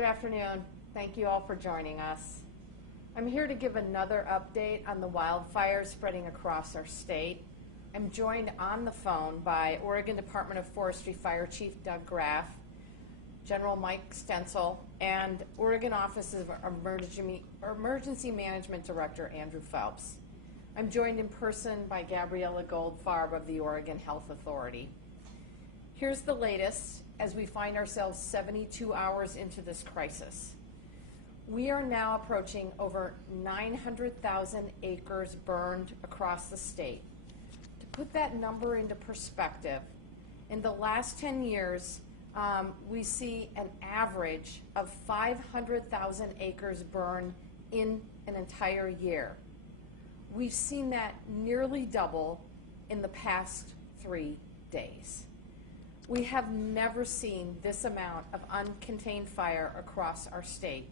Good afternoon. Thank you all for joining us. I'm here to give another update on the wildfires spreading across our state. I'm joined on the phone by Oregon Department of Forestry Fire Chief Dod Graff, General Mike Stencil, and Oregon Office of Emergency Management Director Andrew Phelps. I'm joined in person by Gabriella Goldfarb of the Oregon Health Authority. Here's the latest as we find ourselves 72 hours into this crisis. We are now approaching over 900,000 acres burned across the state. To put that number into perspective, in the last 10 years, we see an average of 500,000 acres burned in an entire year. We've seen that nearly double in the past 3 days. We have never seen this amount of uncontained fire across our state.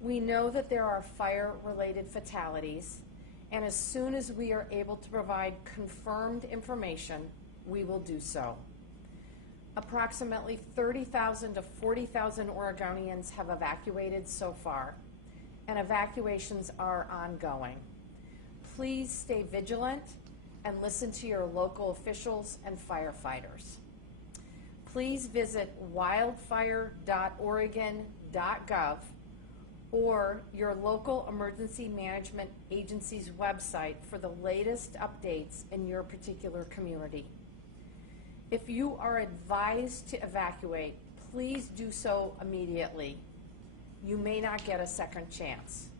We know that there are fire-related fatalities, and as soon as we are able to provide confirmed information, we will do so. Approximately 30,000 to 40,000 Oregonians have evacuated so far, and evacuations are ongoing. Please stay vigilant and listen to your local officials and firefighters. Please visit wildfire.oregon.gov or your local emergency management agency's website for the latest updates in your particular community. If you are advised to evacuate, please do so immediately. You may not get a second chance.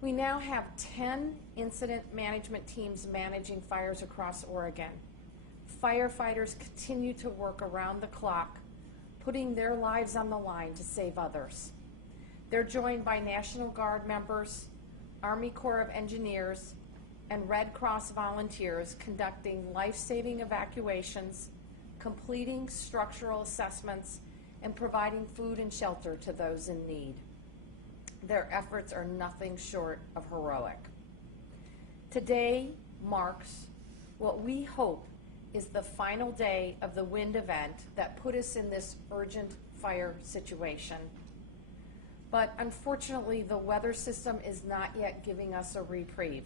We now have 10 incident management teams managing fires across Oregon. Firefighters continue to work around the clock, putting their lives on the line to save others. They're joined by National Guard members, Army Corps of Engineers, and Red Cross volunteers conducting life-saving evacuations, completing structural assessments, and providing food and shelter to those in need. Their efforts are nothing short of heroic. Today marks what we hope is the final day of the wind event that put us in this urgent fire situation. But unfortunately, the weather system is not yet giving us a reprieve.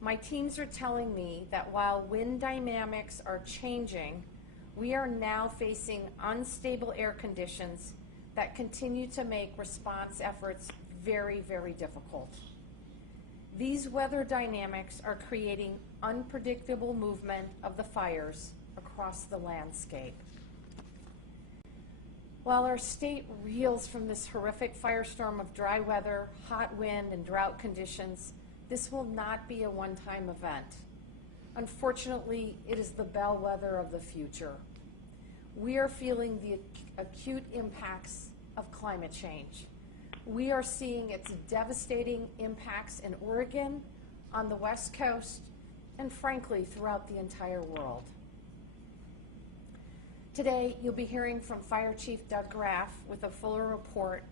My teams are telling me that while wind dynamics are changing, we are now facing unstable air conditions that continue to make response efforts very, very difficult. These weather dynamics are creating unpredictable movement of the fires across the landscape. While our state reels from this horrific firestorm of dry weather, hot wind, and drought conditions, this will not be a one-time event. Unfortunately, it is the bellwether of the future. We are feeling the acute impacts of climate change. We are seeing its devastating impacts in Oregon, on the West Coast, and frankly, throughout the entire world. Today, you'll be hearing from Fire Chief Dod Graff with a fuller report,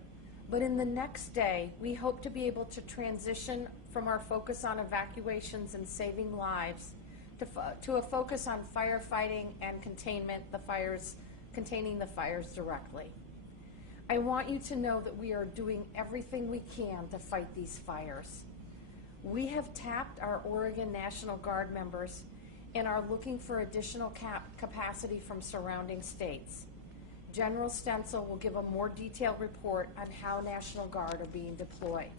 but in the next day, we hope to be able to transition from our focus on evacuations and saving lives to a focus on firefighting and containing the fires directly. I want you to know that we are doing everything we can to fight these fires. We have tapped our Oregon National Guard members and are looking for additional capacity from surrounding states. General Stencil will give a more detailed report on how National Guard are being deployed.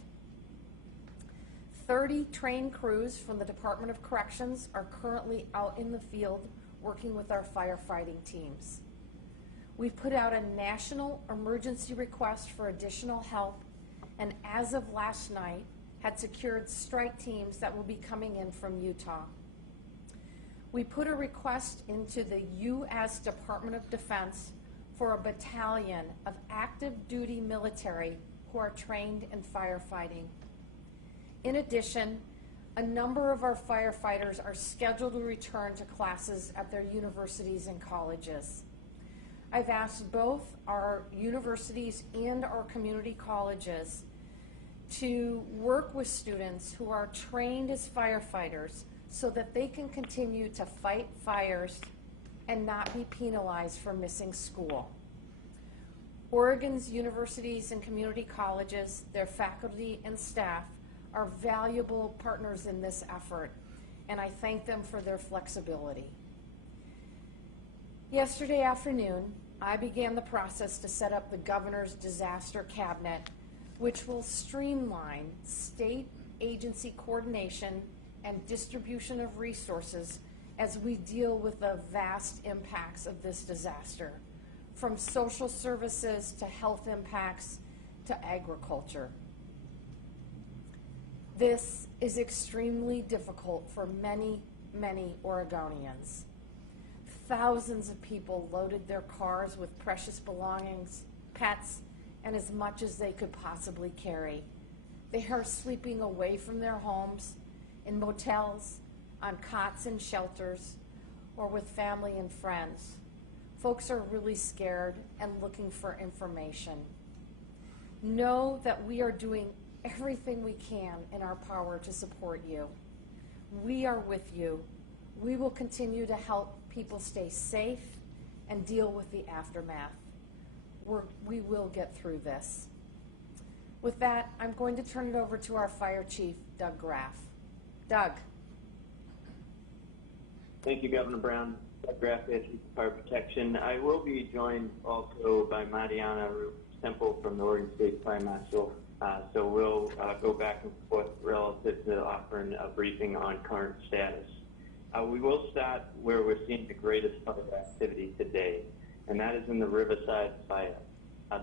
30 trained crews from the Department of Corrections are currently out in the field working with our firefighting teams. We've put out a national emergency request for additional help, and as of last night, had secured strike teams that will be coming in from Utah. We put a request into the U.S. Department of Defense for a battalion of active duty military who are trained in firefighting. In addition, a number of our firefighters are scheduled to return to classes at their universities and colleges. I've asked both our universities and our community colleges to work with students who are trained as firefighters so that they can continue to fight fires and not be penalized for missing school. Oregon's universities and community colleges, their faculty and staff, are valuable partners in this effort, and I thank them for their flexibility. Yesterday afternoon, I began the process to set up the Governor's Disaster Cabinet, which will streamline state agency coordination and distribution of resources as we deal with the vast impacts of this disaster, from social services to health impacts to agriculture. This is extremely difficult for many, many Oregonians. Thousands of people loaded their cars with precious belongings, pets, and as much as they could possibly carry. They are sleeping away from their homes, in motels, on cots in shelters, or with family and friends. Folks are really scared and looking for information. Know that we are doing everything we can in our power to support you. We are with you. We will continue to help people stay safe and deal with the aftermath. We will get through this. With that, I'm going to turn it over to our Fire Chief, Doug Graff. Doug. Thank you, Governor Brown. Doug Graff, Chief of Fire Protection. I will be joined also by Mariana Temple from the Oregon State Fire Marshal. So we'll go back and forth relative to offering a briefing on current status. We will start where we're seeing the greatest fire activity today, and that is in the Riverside fire.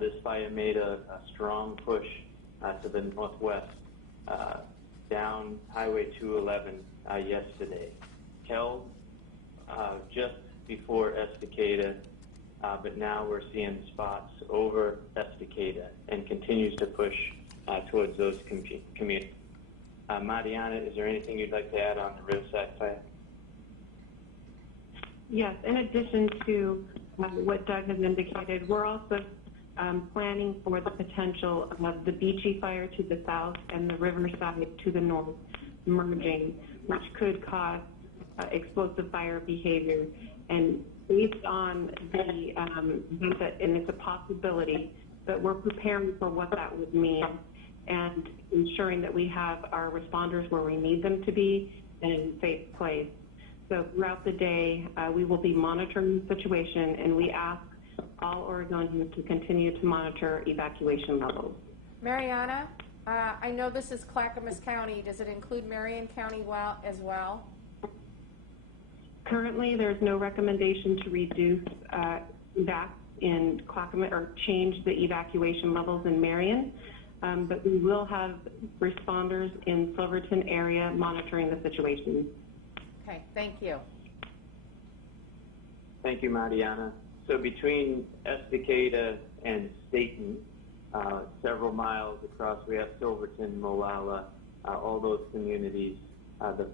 This fire made a strong push to the northwest, down Highway 211 yesterday. Held just before Estacada, but now we're seeing spots over Estacada and continues to push towards those communities. Mariana, is there anything you'd like to add on the Riverside fire? Yes, in addition to what Doug has indicated, we're also planning for the potential of the Beachy fire to the south and the Riverside to the north merging, which could cause explosive fire behavior. And based on the and it's a possibility, but we're preparing for what that would mean and ensuring that we have our responders where we need them to be and in a safe place. So throughout the day, we will be monitoring the situation, and we ask all Oregonians to continue to monitor evacuation levels. Mariana, I know this is Clackamas County. Does it include Marion County as well? Currently, there's no recommendation to reduce evac in Clackamas or change the evacuation levels in Marion, but we will have responders in Silverton area monitoring the situation. Okay, thank you. Thank you, Mariana. So between Estacada and Staten, several miles across, we have Silverton, Molalla, all those communities.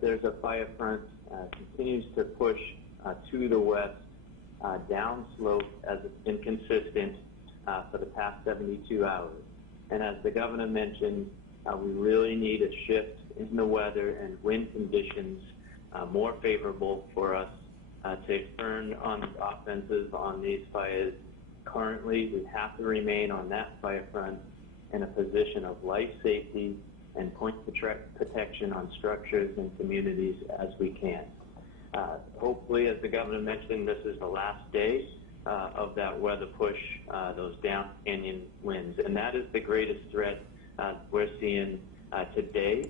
There's a fire front continues to push to the west, downslope, as it's been consistent for the past 72 hours. And as the governor mentioned, we really need a shift in the weather and wind conditions more favorable for us to turn on the offensive on these fires. Currently, we have to remain on that fire front in a position of life safety and point protection on structures and communities as we can. Hopefully, as the governor mentioned, this is the last day of that weather push, those down canyon winds, and that is the greatest threat we're seeing today.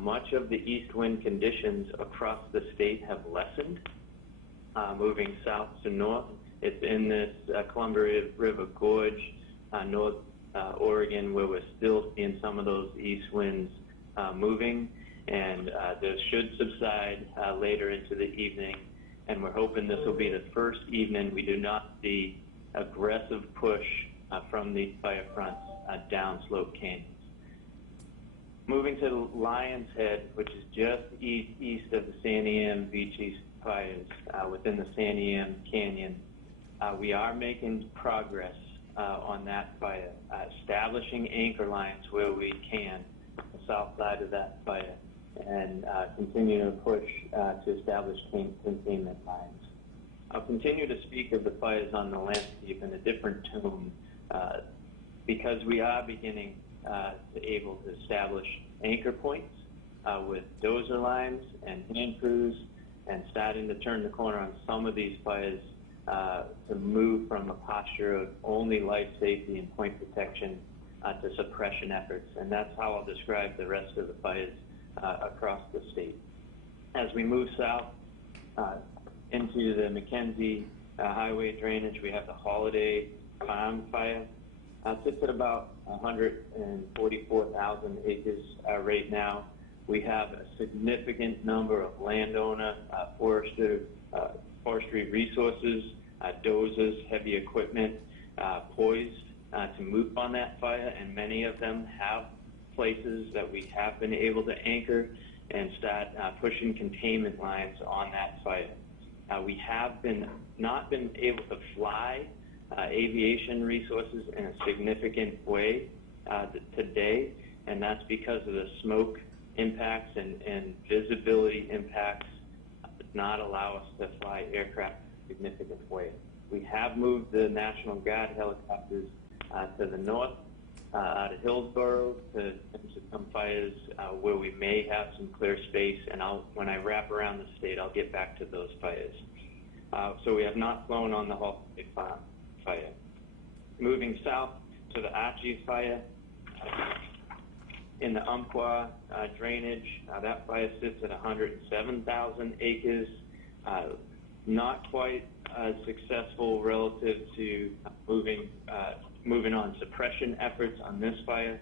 Much of the east wind conditions across the state have lessened, moving south to north. It's in this Columbia River Gorge, North Oregon, where we're still seeing some of those east winds moving, and this should subside later into the evening, and we're hoping this will be the first evening we do not see aggressive push from these fire fronts downslope canyons. Moving to Lion's Head, which is just east of the Santiam Beachy fires within the Santiam Canyon, we are making progress on that fire, establishing anchor lines where we can, the south side of that fire, and continuing to push to establish containment lines. I'll continue to speak of the fires on the landscape in a different tone because we are beginning to able to establish anchor points with dozer lines and hand crews, and starting to turn the corner on some of these fires to move from a posture of only life safety and point protection to suppression efforts. And that's how I'll describe the rest of the fires across the state. As we move south into the McKenzie highway drainage, we have the Holiday Farm fire. Sits at about 144,000 acres right now. We have a significant number of landowner, forestry resources, dozers, heavy equipment poised to move on that fire, and many of them have places that we have been able to anchor and start pushing containment lines on that fire. We have not been able to fly aviation resources in a significant way today, and that's because of the smoke impacts and visibility impacts that not allow us to fly aircraft in a significant way. We have moved the National Guard helicopters to the north, out of Hillsborough, to some fires where we may have some clear space, and when I wrap around the state, I'll get back to those fires. So we have not flown on the Holiday Farm fire. Moving south to the Archie's fire, in the Umpqua drainage, that fire sits at 107,000 acres. Not quite as successful relative to moving on suppression efforts on this fire.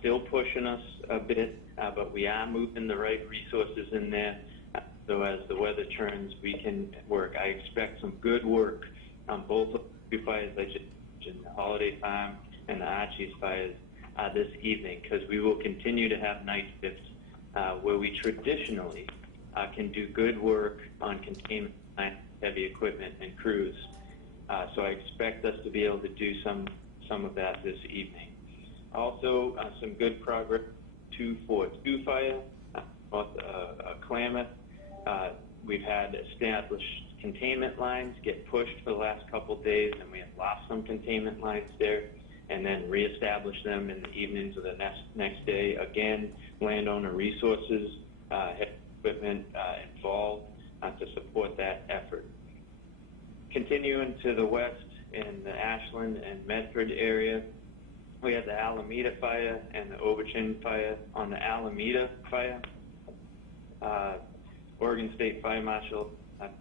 Still pushing us a bit, but we are moving the right resources in there. So as the weather turns, we can work. I expect some good work on both of the fires I just mentioned, the Holiday Farm and the Archie's fires, this evening, because we will continue to have night shifts where we traditionally can do good work on containment, heavy equipment, and crews. So I expect us to be able to do some of that this evening. Also, some good progress 242 fire, Klamath. We've had established containment lines get pushed for the last couple days, and we have lost some containment lines there, and then reestablish them in the evenings of the next day. Again, landowner resources, heavy equipment involved to support that effort. Continuing to the west in the Ashland and Medford area, we have the Alameda fire and the Overton fire. On the Alameda fire, Oregon State Fire Marshal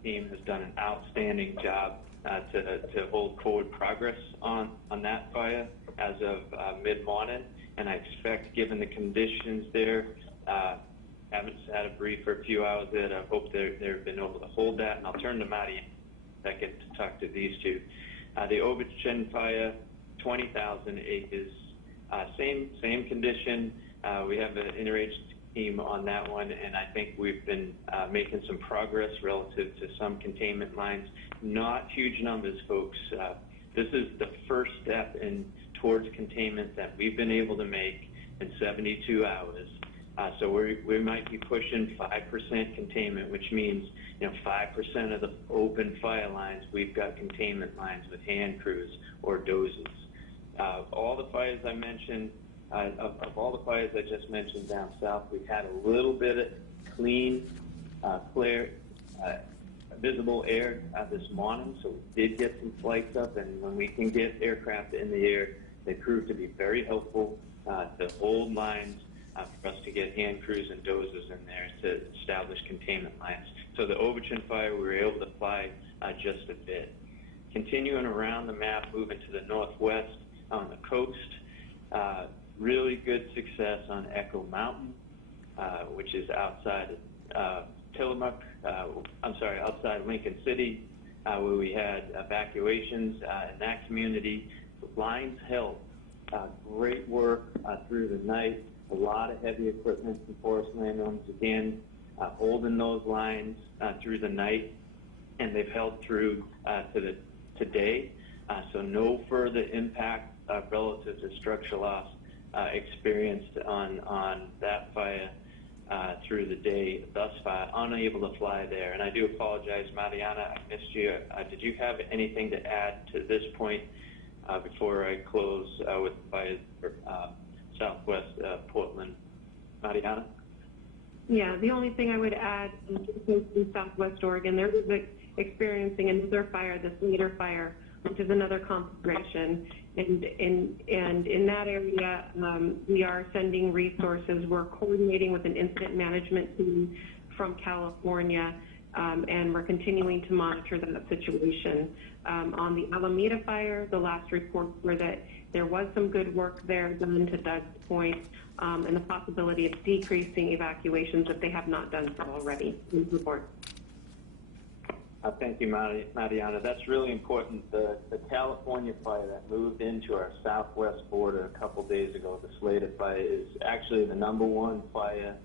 team has done an outstanding job to hold forward progress on that fire as of mid-morning, and I expect, given the conditions there, haven't had a brief for a few hours there, I hope they've been able to hold that, and I'll turn to Marty in a second to talk to these two. The Overton fire, 20,000 acres, same condition. We have an interagency team on that one, and I think we've been making some progress relative to some containment lines. Not huge numbers, folks. This is the first step towards containment that we've been able to make in 72 hours. So we might be pushing 5% containment, which means 5% of the open fire lines, we've got containment lines with hand crews or dozers. All the fires I mentioned, of all the fires I just mentioned down south, we've had a little bit of clean, clear, visible air this morning, so we did get some flights up, and when we can get aircraft in the air, they prove to be very helpful to hold lines for us to get hand crews and dozers in there to establish containment lines. So the Overton fire, we were able to fly just a bit. Continuing around the map, moving to the northwest on the coast, really good success on Echo Mountain, which is outside Tillamook, outside Lincoln City, where we had evacuations in that community. Lines held. Great work through the night. A lot of heavy equipment from forest landowners, again, holding those lines through the night, and they've held through to today. So no further impact relative to structural loss experienced on that fire through the day thus far. Unable to fly there, and I do apologize, Mariana, I missed you. Did you have anything to add to this point before I close with fires for Southwest Portland. Mariana? Yeah, the only thing I would add in Southwest Oregon, they're experiencing another fire, this Leader Fire, which is another conflagration. And in that area, we are sending resources. We're coordinating with an incident management team from California, and we're continuing to monitor that situation. On the Alameda Fire, the last reports were that there was some good work there done, to Doug's point, and the possibility of decreasing evacuations if they have not done so already. Please report. Thank you, Mariana. That's really important. The California fire that moved into our southwest border a couple days ago, the Slater fire, is actually the #1 fire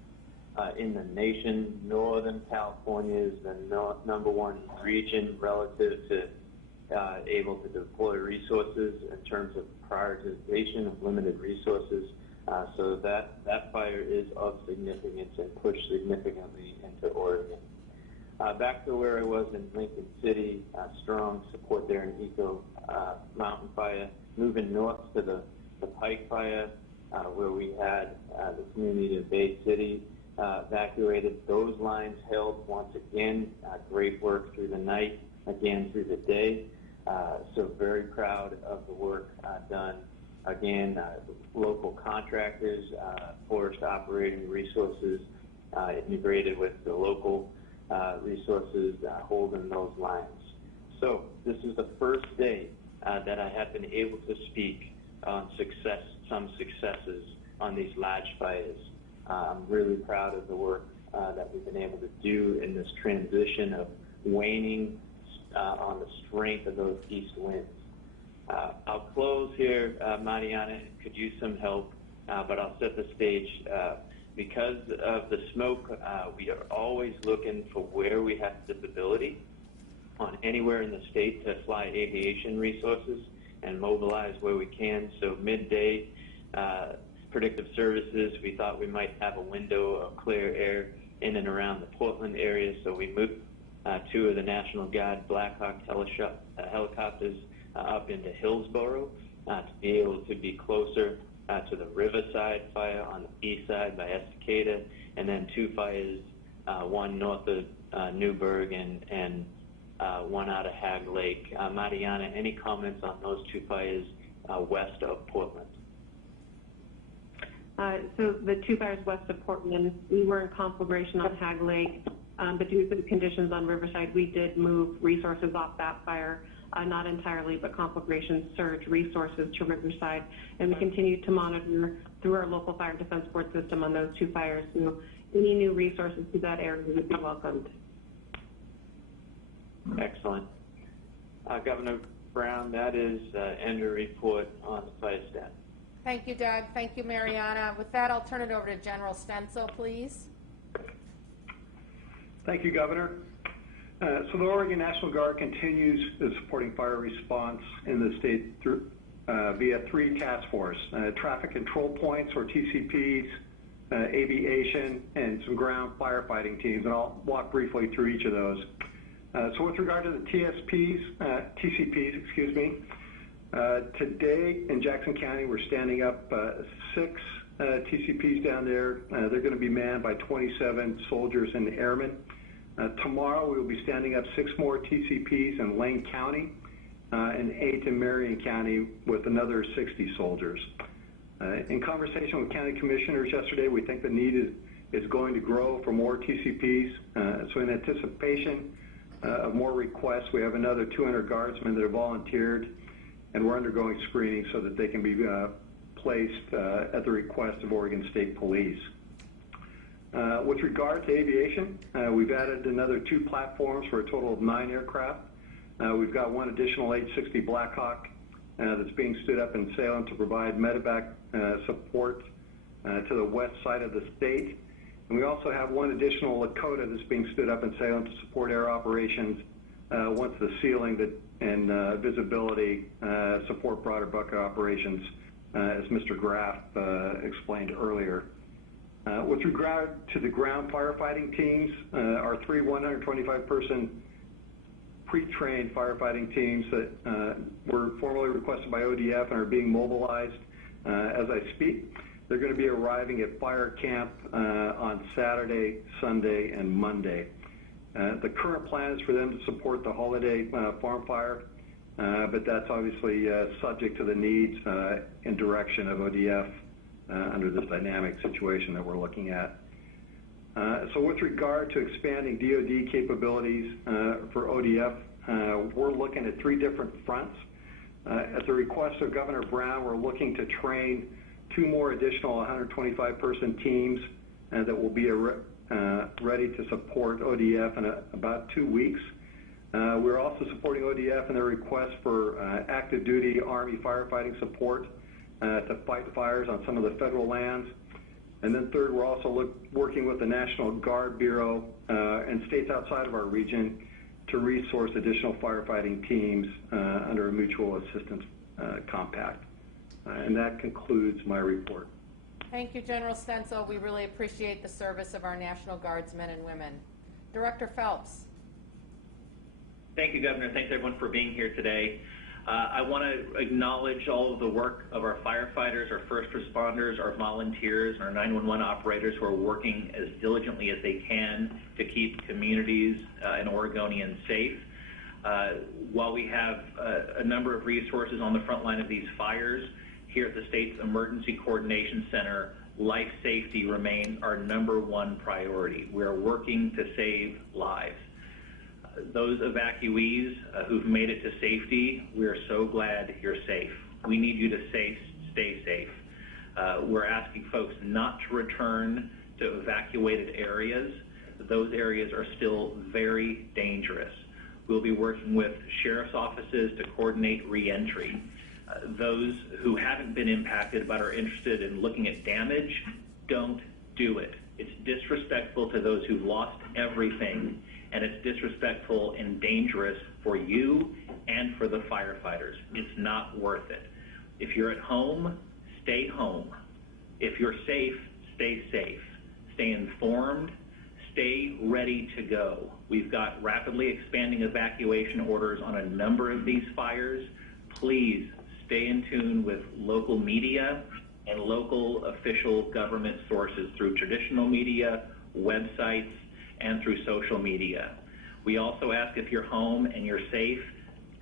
in the nation. Northern California is the #1 region relative to able to deploy resources in terms of prioritization of limited resources. So that fire is of significance and pushed significantly into Oregon. Back to where I was in Lincoln City, strong support there in Eco Mountain Fire. Moving north to the Pike Fire, where we had the community of Bay City evacuated. Those lines held once again. Great work through the night, again through the day. So very proud of the work done. Again, local contractors, forest operating resources integrated with the local resources holding those lines. So this is the first day that I have been able to speak on some successes on these large fires. I'm really proud of the work that we've been able to do in this transition of waning on the strength of those east winds. I'll close here, Mariana, could use some help, but I'll set the stage. Because of the smoke, we are always looking for where we have visibility on anywhere in the state to fly aviation resources and mobilize where we can. So midday predictive services, we thought we might have a window of clear air in and around the Portland area, so we moved 2 of the National Guard Black Hawk helicopters up into Hillsborough to be able to be closer to the Riverside fire on the east side by Estacada, and then 2 fires, one north of Newburgh and one out of Hag Lake. Mariana, any comments on those 2 fires west of Portland? So the 2 fires west of Portland, we were in conflagration on Hag Lake, but due to the conditions on Riverside, we did move resources off that fire. Not entirely, but conflagration surge resources to Riverside, and we continue to monitor through our local fire defense board system on those 2 fires. So any new resources to that area would be welcomed. Excellent. Governor Brown, that is end of report on the fire staff. Thank you, Doug. Thank you, Mariana. With that, I'll turn it over to General Stencil, please. Thank you, Governor. So the Oregon National Guard continues supporting fire response in the state through, via 3 task force, traffic control points or TCPs, aviation, and some ground firefighting teams, and I'll walk briefly through each of those. So with regard to the TCPs, excuse me, today in Jackson County we're standing up 6 TCPs down there. They're going to be manned by 27 soldiers and airmen. Tomorrow we will be standing up 6 more TCPs in Lane County and 8 in Marion County with another 60 soldiers. In conversation with county commissioners yesterday, we think the need is going to grow for more TCPs. So in anticipation of more requests, we have another 200 guardsmen that have volunteered, and we're undergoing screening so that they can be placed at the request of Oregon State Police. With regard to aviation, we've added another 2 platforms for a total of 9 aircraft. We've got 1 additional 860 Black Hawk that's being stood up in Salem to provide medevac support to the west side of the state. And we also have 1 additional Lakota that's being stood up in Salem to support air operations once the ceiling and visibility support broader bucket operations, as Mr. Graff explained earlier. With regard to the ground firefighting teams, our 3 125-person pre-trained firefighting teams that were formally requested by ODF and are being mobilized as I speak. They're going to be arriving at fire camp on Saturday, Sunday, and Monday. The current plan is for them to support the holiday farm fire, but that's obviously subject to the needs and direction of ODF under this dynamic situation that we're looking at. So with regard to expanding DoD capabilities for ODF, we're looking at 3 different fronts. At the request of Governor Brown, we're looking to train 2 more additional 125-person teams that will be ready to support ODF in about 2 weeks. We're also supporting ODF in their request for active duty Army firefighting support to fight fires on some of the federal lands. And then third, we're also working with the National Guard Bureau and states outside of our region to resource additional firefighting teams under a mutual assistance compact. And that concludes my report. Thank you, General Stencil. We really appreciate the service of our National Guardsmen and women. Director Phelps. Thank you, Governor. Thanks, everyone, for being here today. I want to acknowledge all of the work of our firefighters, our first responders, our volunteers, and our 911 operators who are working as diligently as they can to keep communities and Oregonians safe. While we have a number of resources on the front line of these fires, here at the state's Emergency Coordination Center, life safety remains our #1 priority. We're working to save lives. Those evacuees who've made it to safety, we're so glad you're safe. We need you to stay safe. We're asking folks not to return to evacuated areas. Those areas are still very dangerous. We'll be working with sheriff's offices to coordinate re-entry. Those who haven't been impacted but are interested in looking at damage, don't do it. It's disrespectful to those who've lost everything, and it's disrespectful and dangerous for you and for the firefighters. It's not worth it. If you're at home, stay home. If you're safe, stay safe. Stay informed. Stay ready to go. We've got rapidly expanding evacuation orders on a number of these fires. Please stay in tune with local media and local official government sources through traditional media, websites, and through social media. We also ask, if you're home and you're safe,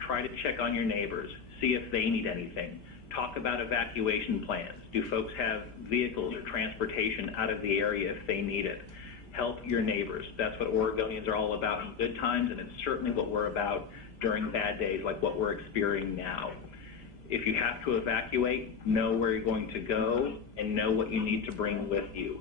try to check on your neighbors, see if they need anything. Talk about evacuation plans. Do folks have vehicles or transportation out of the area if they need it? Help your neighbors. That's what Oregonians are all about in good times, and it's certainly what we're about during bad days like what we're experiencing now. If you have to evacuate, know where you're going to go and know what you need to bring with you.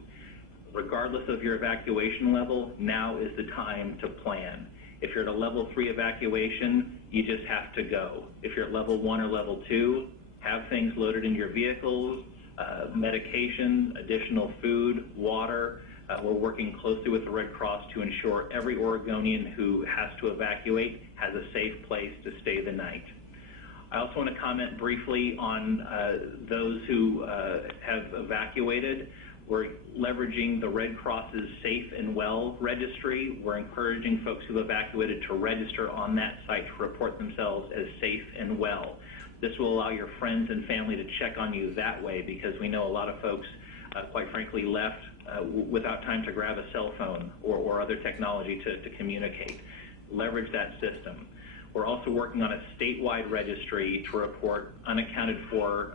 Regardless of your evacuation level, now is the time to plan. If you're at a level 3 evacuation, you just have to go. If you're at level 1 or level 2, have things loaded in your vehicles, medication, additional food, water. We're working closely with the Red Cross to ensure every Oregonian who has to evacuate has a safe place to stay the night. I also want to comment briefly on those who have evacuated. We're leveraging the Red Cross's Safe and Well registry. We're encouraging folks who evacuated to register on that site to report themselves as safe and well. This will allow your friends and family to check on you that way, because we know a lot of folks, quite frankly, left without time to grab a cell phone or other technology to communicate. Leverage that system. We're also working on a statewide registry to report unaccounted for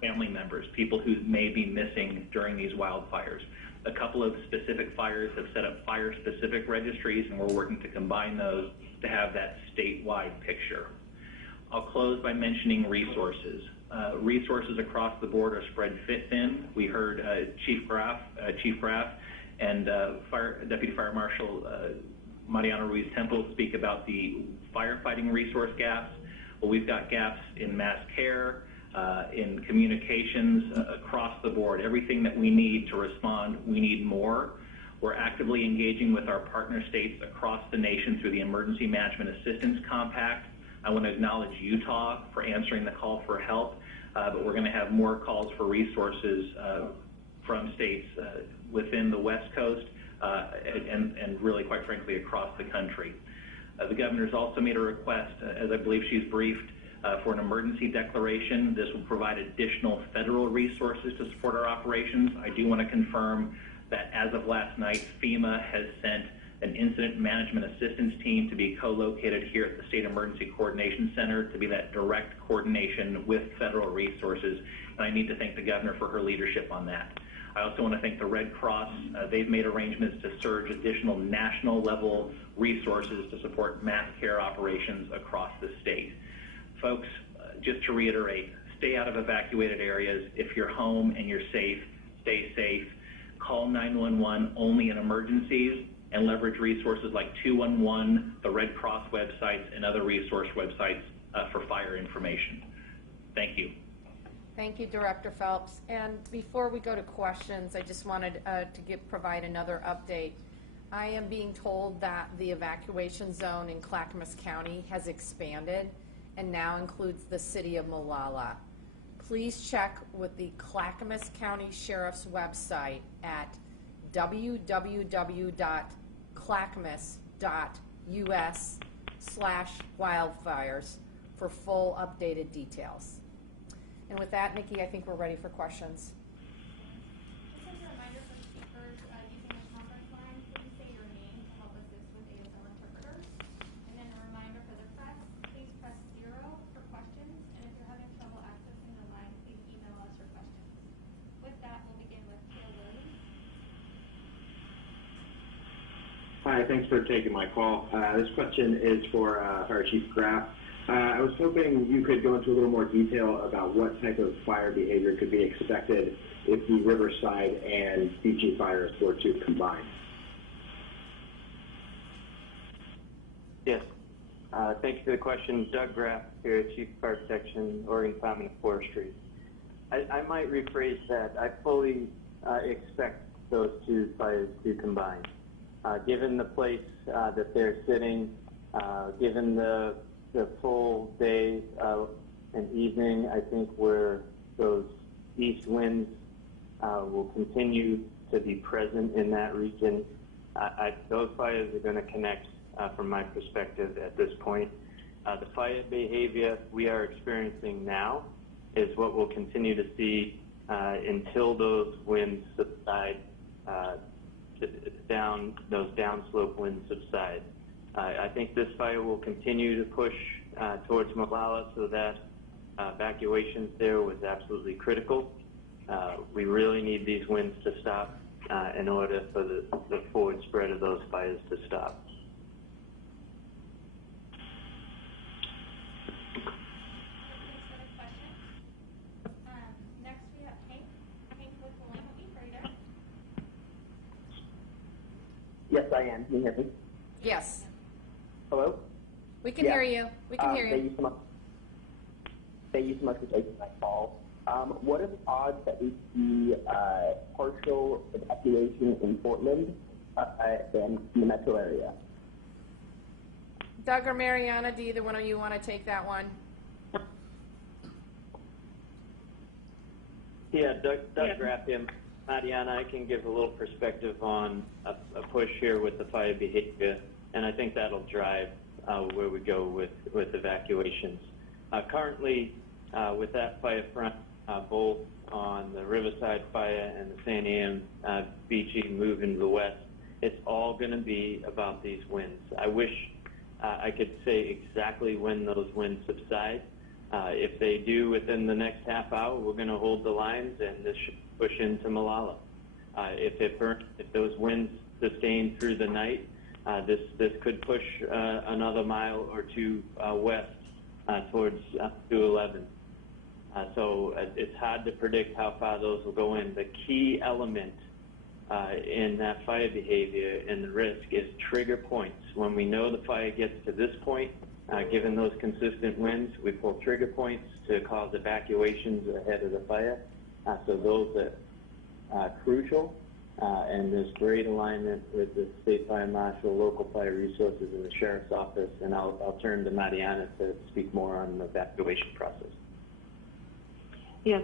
family members, people who may be missing during these wildfires. A couple of specific fires have set up fire-specific registries, and we're working to combine those to have that statewide picture. I'll close by mentioning resources. Resources across the board are spread thin. We heard Chief Graff and Deputy Fire Marshal Mariano Ruiz-Temple speak about the firefighting resource gaps. Well, we've got gaps in mass care, in communications, across the board. Everything that we need to respond, we need more. We're actively engaging with our partner states across the nation through the Emergency Management Assistance Compact. I want to acknowledge Utah for answering the call for help, but we're going to have more calls for resources from states within the West Coast and really, quite frankly, across the country. The governor's also made a request, as I believe she's briefed, for an emergency declaration. This will provide additional federal resources to support our operations. I do want to confirm that as of last night, FEMA has sent an incident management assistance team to be co-located here at the State Emergency Coordination Center to be that direct coordination with federal resources. And I need to thank the governor for her leadership on that. I also want to thank the Red Cross. They've made arrangements to surge additional national level resources to support mass care operations across the state. Folks, just to reiterate, stay out of evacuated areas. If you're home and you're safe, stay safe. Call 911 only in emergencies, and leverage resources like 211, the Red Cross websites, and other resource websites for fire information. Thank you. Thank you, Director Phelps. And before we go to questions, I just wanted to provide another update. I am being told that the evacuation zone in Clackamas County has expanded and now includes the city of Molalla. Please check with the Clackamas County Sheriff's website at www.clackamas.us/wildfires for full updated details. And with that, Nikki, I think we're ready for questions. Just as a reminder for speakers using the conference line, please say your name to help assist with ASL interpreters. And then a reminder for the press, please press 0 for questions. And if you're having trouble accessing the line, please email us your questions. With that, we'll begin with Taylor Williams. Hi, thanks for taking my call. This question is for Fire Chief Graff. I was hoping you could go into a little more detail about what type of fire behavior could be expected if the Riverside and Beachy fires were to combine. Yes. Thank you for the question. Doug Graff here, Chief of Fire Protection, Oregon Department of Forestry. I might rephrase that. I fully expect those two fires to combine. Given the place that they're sitting, given the full day and evening, I think where those east winds will continue to be present in that region, those fires are going to connect from my perspective at this point. The fire behavior we are experiencing now is what we'll continue to see until those winds subside, those downslope winds subside. I think this fire will continue to push towards Molalla, so that evacuations there was absolutely critical. We really need these winds to stop in order for the forward spread of those fires to stop. Next we have Hank. Hank with Willamette. Are you there? Yes, I am. Can you hear me? Yes, Hello? we can hear you. We can hear Thank you. you so much. Thank you so much for taking my call. What are the odds that we see partial evacuation in Portland and in the metro area? Doug or Mariana, do either one of you want to take that one? Yeah, Doug Graff here. Mariana, I can give a little perspective on a push here with the fire behavior, and I think that'll drive where we go with evacuations. Currently, with that fire front, both on the Riverside fire and the San Am Beachy moving to the west, it's all going to be about these winds. I wish I could say exactly when those winds subside. If they do within the next half hour, we're going to hold the lines, and this should push into Molalla. If those winds sustain through the night, this could push another mile or two west towards 211. So it's hard to predict how far those will go in. The key element in that fire behavior and the risk is trigger points. When we know the fire gets to this point, given those consistent winds, we pull trigger points to cause evacuations ahead of the fire. So those are crucial, and there's great alignment with the State Fire Marshal, local fire resources, and the Sheriff's Office, and I'll turn to Mariana to speak more on the evacuation process. Yes,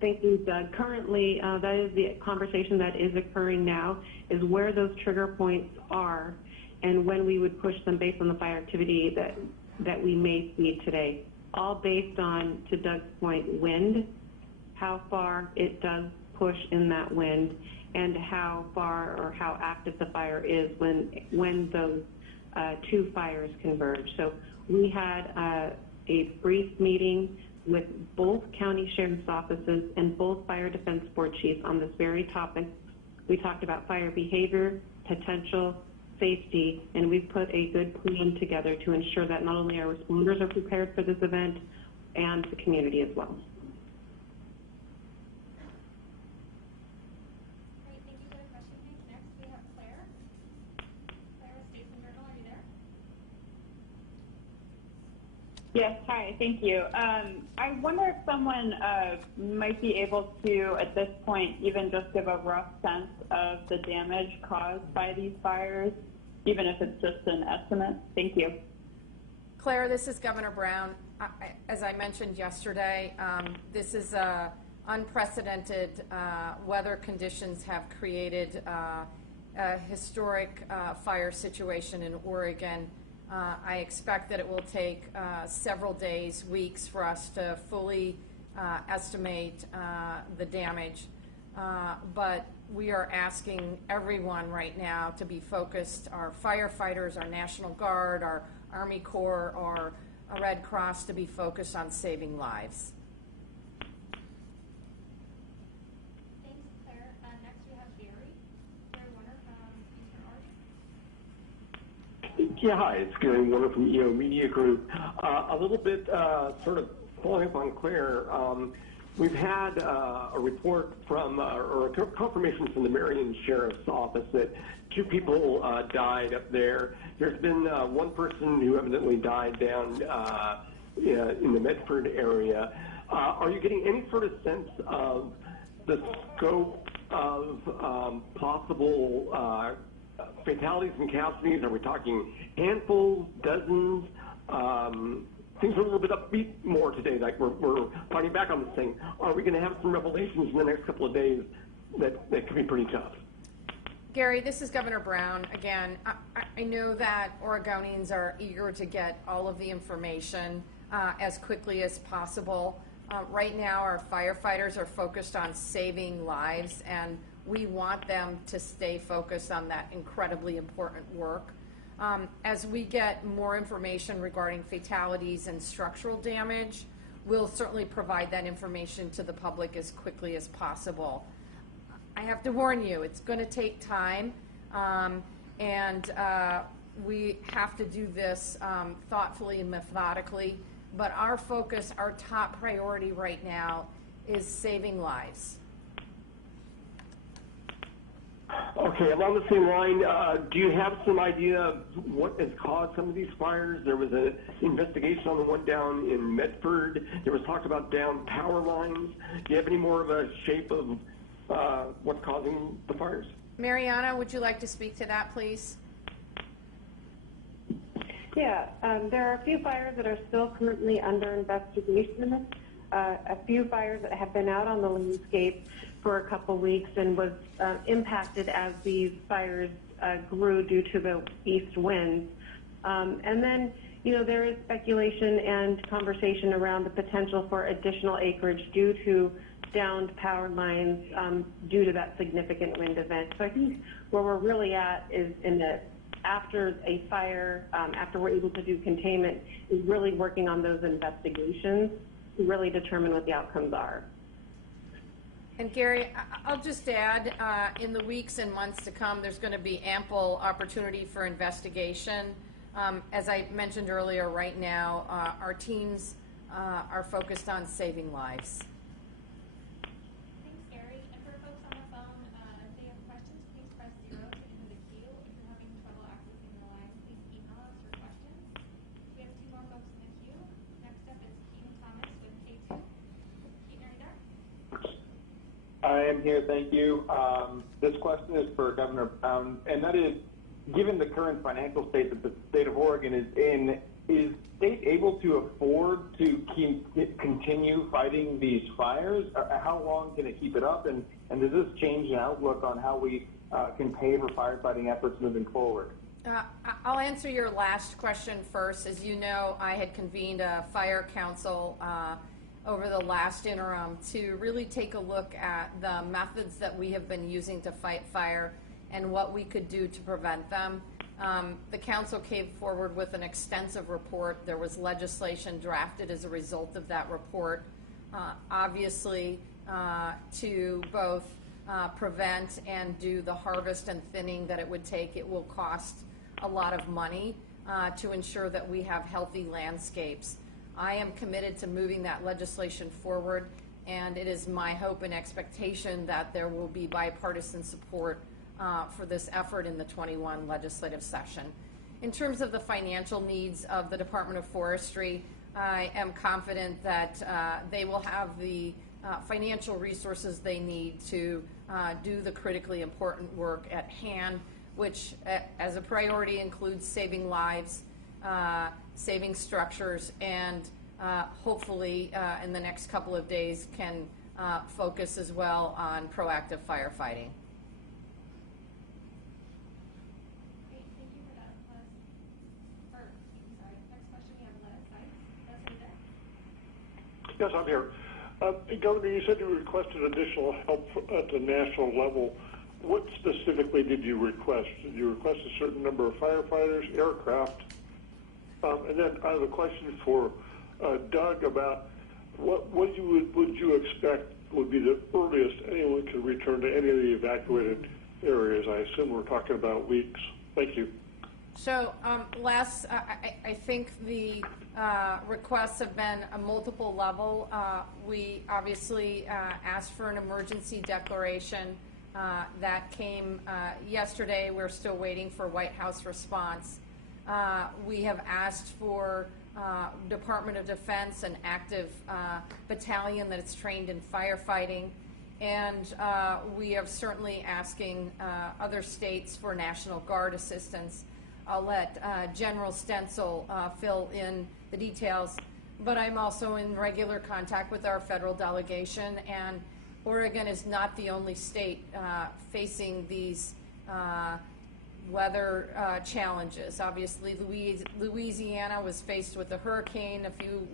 thank you, Doug. Currently, that is the conversation that is occurring now, is where those trigger points are. and when we would push them based on the fire activity that we may see today, all based on, to Doug's point, wind, how far it does push in that wind, and how far or how active the fire is when those two fires converge. So we had a brief meeting with both county sheriff's offices and both fire defense board chiefs on this very topic. We talked about fire behavior, potential, safety, and we've put a good plan together to ensure that not only our responders are prepared for this event and the community as well. Great, thank you for the question, Hank. Next, we have Claire. Claire with State and Journal, are you there? Yes, hi, thank you. I wonder if someone might be able to, at this point, even just give a rough sense of the damage caused by these fires, even if it's just an estimate. Thank you. Claire, this is Governor Brown. As I mentioned yesterday, this is unprecedented weather conditions have created a historic fire situation in Oregon. I expect that it will take several days, weeks for us to fully estimate the damage. But we are asking everyone right now to be focused, our firefighters, our National Guard, our Army Corps, our Red Cross, to be focused on saving lives. Thanks, Claire. Next, we have Gary. Gary Warner from Eastern Oregon. Yeah, hi, it's Gary Warner from EO Media Group. A little bit sort of following up on Claire, we've had a report from, or a confirmation from the Marion Sheriff's Office that 2 people died up there. There's been one person who evidently died down in the Medford area. Are you getting any sort of sense of the scope of possible fatalities and casualties? Are we talking handfuls, dozens? Things are a little bit upbeat more today, like we're fighting back on this thing. Are we going to have some revelations in the next couple of days that could be pretty tough? Gary, this is Governor Brown again. I know that Oregonians are eager to get all of the information as quickly as possible. Right now, our firefighters are focused on saving lives, and we want them to stay focused on that incredibly important work. As we get more information regarding fatalities and structural damage, we'll certainly provide that information to the public as quickly as possible. I have to warn you, it's going to take time, and we have to do this thoughtfully and methodically, but our focus, our top priority right now is saving lives. Okay, along the same line, do you have some idea of what has caused some of these fires? There was an investigation on the one down in Medford. There was talk about down power lines. Do you have any more of a shape of what's causing the fires? Mariana, would you like to speak to that, please? Yeah, there are a few fires that are still currently under investigation. A few fires that have been out on the landscape for a couple weeks and was impacted as these fires grew due to the east winds. And then, you know, there is speculation and conversation around the potential for additional acreage due to downed power lines due to that significant wind event. So I think where we're really at is in the after a fire, after we're able to do containment, is really working on those investigations to really determine what the outcomes are. And Gary, I'll just add, in the weeks and months to come, there's going to be ample opportunity for investigation. As I mentioned earlier, right now, our teams are focused on saving lives. Thanks, Gary. And for folks on the phone, if they have questions, please press 0 to enter the queue. If you're having trouble accessing the line, please email us your questions. We have 2 more folks in the queue. Next up is Keaton Thomas with K2. Keaton, are you there? I am here, thank you. This question is for Governor Brown, and that is, given the current financial state that the state of Oregon is in, is the state able to afford to continue fighting these fires? How long can it keep it up? And does this change the outlook on how we can pay for firefighting efforts moving forward? I'll answer your last question first. As you know, I had convened a fire council over the last interim to really take a look at the methods that we have been using to fight fire and what we could do to prevent them. The council came forward with an extensive report. There was legislation drafted as a result of that report, obviously to both prevent and do the harvest and thinning that it would take. It will cost a lot of money to ensure that we have healthy landscapes. I am committed to moving that legislation forward, and it is my hope and expectation that there will be bipartisan support for this effort in the 21 legislative session. In terms of the financial needs of the Department of Forestry, I am confident that they will have the financial resources they need to do the critically important work at hand, which as a priority includes saving lives, saving structures, and hopefully in the next couple of days can focus as well on proactive firefighting. Great, thank you for that, Les. Next question we have Les. Les, are you there? Yes, I'm here. Governor, you said you requested additional help at the national level. What specifically did you request? Did you request a certain number of firefighters, aircraft? And then I have a question for Doug about what would you expect would be the earliest anyone could return to any of the evacuated areas? I assume we're talking about weeks. Thank you. So, Les, I think the requests have been a multiple level. We obviously asked for an emergency declaration. That came yesterday. We're still waiting for White House response. We have asked for Department of Defense, an active battalion that is trained in firefighting. And we are certainly asking other states for National Guard assistance. I'll let General Stencil fill in the details, but I'm also in regular contact with our federal delegation, and Oregon is not the only state facing these weather challenges. Obviously, Louisiana was faced with a hurricane a few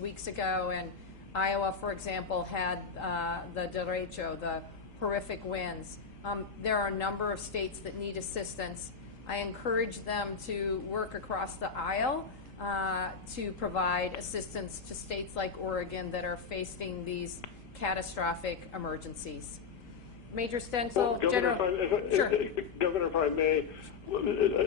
weeks ago, and Iowa, for example, had the derecho, the horrific winds. There are a number of states that need assistance. I encourage them to work across the aisle to provide assistance to states like Oregon that are facing these catastrophic emergencies. Major Stencil, well, General. Sure. Governor, if I may,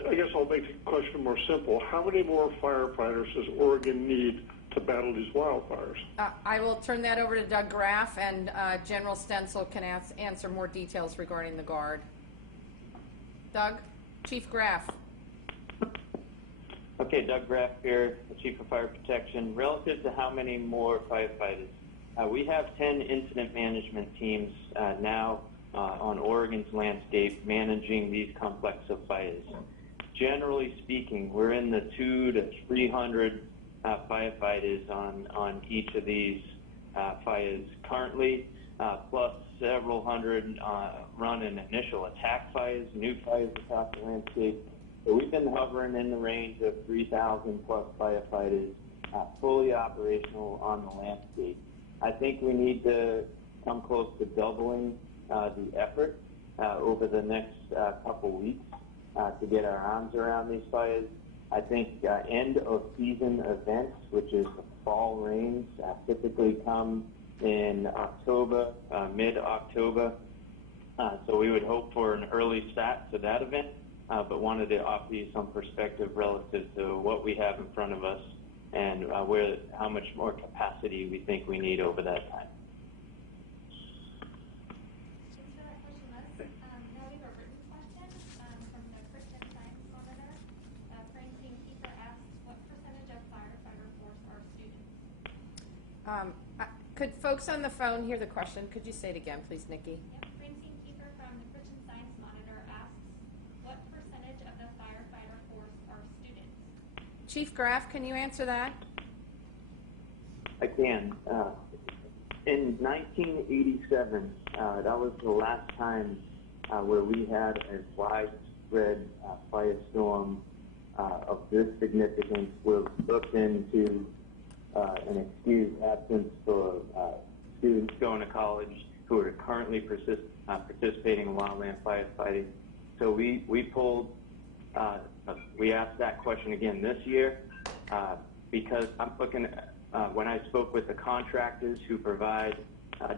I guess I'll make the question more simple. How many more firefighters does Oregon need to battle these wildfires? I will turn that over to Doug Graff, and General Stencil can answer more details regarding the Guard. Doug? Chief Graff. Okay, Doug Graff here, the Chief of Fire Protection. Relative to how many more firefighters, we have 10 incident management teams now on Oregon's landscape managing these complex of fires. Generally speaking, we're in the 200 to 300 firefighters on each of these fires currently, plus several hundred running initial attack fires, new fires across the landscape. So we've been hovering in the range of 3,000 plus firefighters fully operational on the landscape. I think we need to come close to doubling the effort over the next couple weeks to get our arms around these fires. I think end of season events, which is the fall rains, typically come in October, mid-October. So we would hope for an early start to that event, but wanted to offer you some perspective relative to what we have in front of us and how much more capacity we think we need over that time. Thanks for that question, Les. Now we have a written question from the Christian Science Monitor. Francine Keeper asks, what percentage of firefighter force are students? Could folks on the phone hear the question? Could you say it again, please, Nikki? Yep. Francine Keeper from the Christian Science Monitor asks, what percentage of the firefighter force are students? Chief Graff, can you answer that? I can. In 1987, that was the last time where we had a widespread firestorm of this significance was looked into an excused absence for students going to college who are currently participating in wildland firefighting. So we asked that question again this year because I'm looking at, when I spoke with the contractors who provide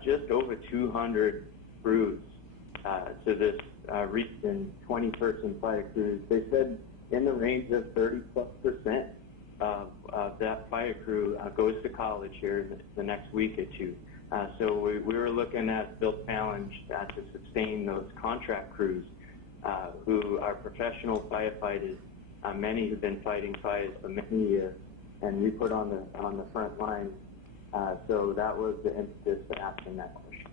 just over 200 crews to this recent 20-person fire crews, they said in the range of 30+% of that fire crew goes to college here in the next week or two. So we were looking at Bill's challenge to sustain those contract crews who are professional firefighters, many who've been fighting fires for many years, and we put on the front line. So that was the impetus for asking that question.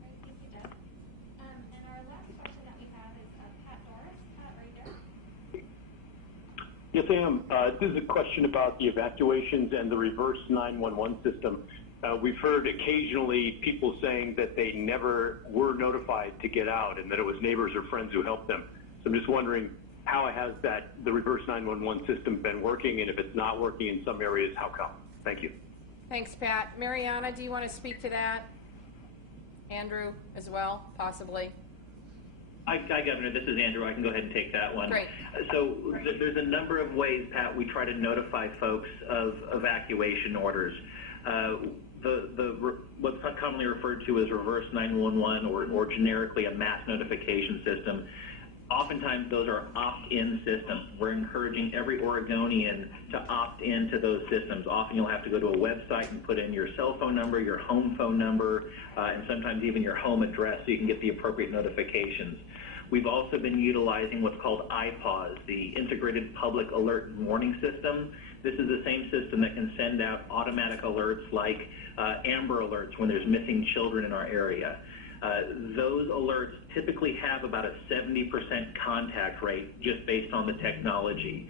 All right, thank you, Deb. And our last question that we have is Pat Doris. Pat, are you there? Yes, I am. This is a question about the evacuations and the reverse 911 system. We've heard occasionally people saying that they never were notified to get out and that it was neighbors or friends who helped them. So I'm just wondering, how has the reverse 911 system been working, and if it's not working in some areas, how come? Thank you. Thanks, Pat. Mariana, do you want to speak to that? Andrew as well, possibly? Hi, Governor. This is Andrew. I can go ahead and take that one. Great. So there's a number of ways, Pat, we try to notify folks of evacuation orders. What's commonly referred to as reverse 911 or generically a mass notification system. Oftentimes those are opt-in systems. We're encouraging every Oregonian to opt into those systems. Often you'll have to go to a website and put in your cell phone number, your home phone number, and sometimes even your home address so you can get the appropriate notifications. We've also been utilizing what's called IPAWS, the Integrated Public Alert and Warning System. This is the same system that can send out automatic alerts like Amber Alerts when there's missing children in our area. Those alerts typically have about a 70% contact rate just based on the technology.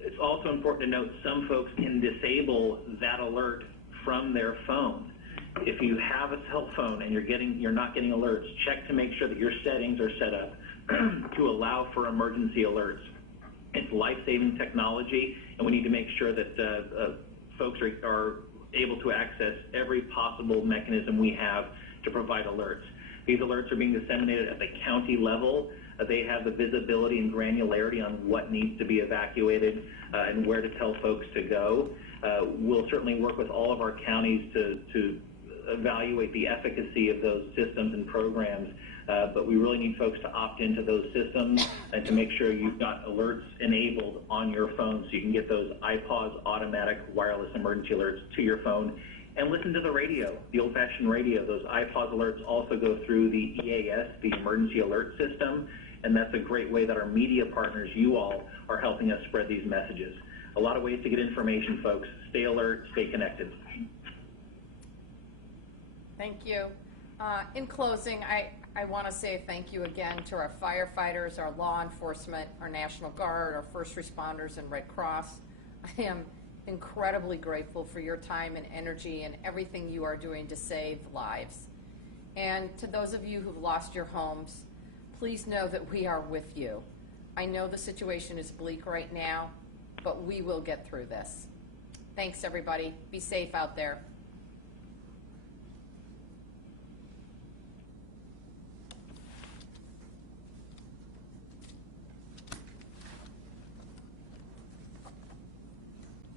It's also important to note some folks can disable that alert from their phone. If you have a cell phone and you're not getting alerts, check to make sure that your settings are set up to allow for emergency alerts. It's life-saving technology, and we need to make sure that folks are able to access every possible mechanism we have to provide alerts. These alerts are being disseminated at the county level. They have the visibility and granularity on what needs to be evacuated and where to tell folks to go. We'll certainly work with all of our counties to evaluate the efficacy of those systems and programs, but we really need folks to opt into those systems and to make sure you've got alerts enabled on your phone so you can get those IPAWS automatic wireless emergency alerts to your phone. And listen to the radio, the old-fashioned radio. Those IPAWS alerts also go through the EAS, the Emergency Alert System, and that's a great way that our media partners, you all, are helping us spread these messages. A lot of ways to get information, folks. Stay alert, stay connected. Thank you. In closing, I want to say thank you again to our firefighters, our law enforcement, our National Guard, our first responders, and Red Cross. I am incredibly grateful for your time and energy and everything you are doing to save lives. And to those of you who've lost your homes, please know that we are with you. I know the situation is bleak right now, but we will get through this. Thanks, everybody. Be safe out there.